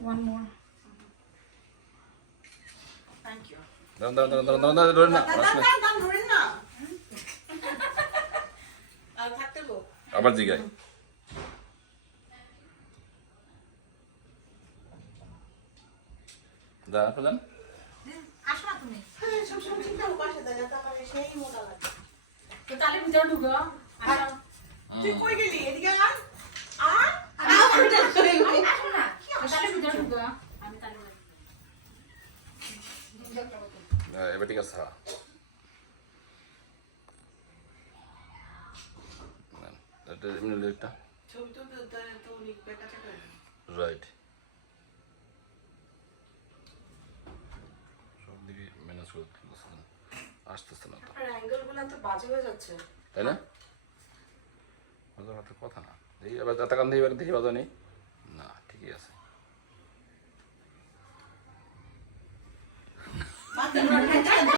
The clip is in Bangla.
One more. থ্যাংক ইউ দাঁড়ান দাঁড়ান দাঁড়ান দাঁড়ান দাঁড়ান ধরেন না ধরেন না আবার জিগাই যা প্রধান আসো তুমি হ্যাঁ সবসময় চিন্তা করো দাঁড়া তারপরে সেই মোটা লাগে তো তাহলে ভিতরে ঢুকো তুই কই গেলি এদিকে আয় আর আসো না তো তাহলে ভিতরে ঢুকো আমি তাহলে হ্যাঁ, এবার ঠিক আছে রাইট সব দিকে ম্যানেজ করে তুলতেছিলেন আসতেছে না তো। তাই না? কথা না। দেখি এবার এত কান দিয়ে এবার দেখি বাজার নেই।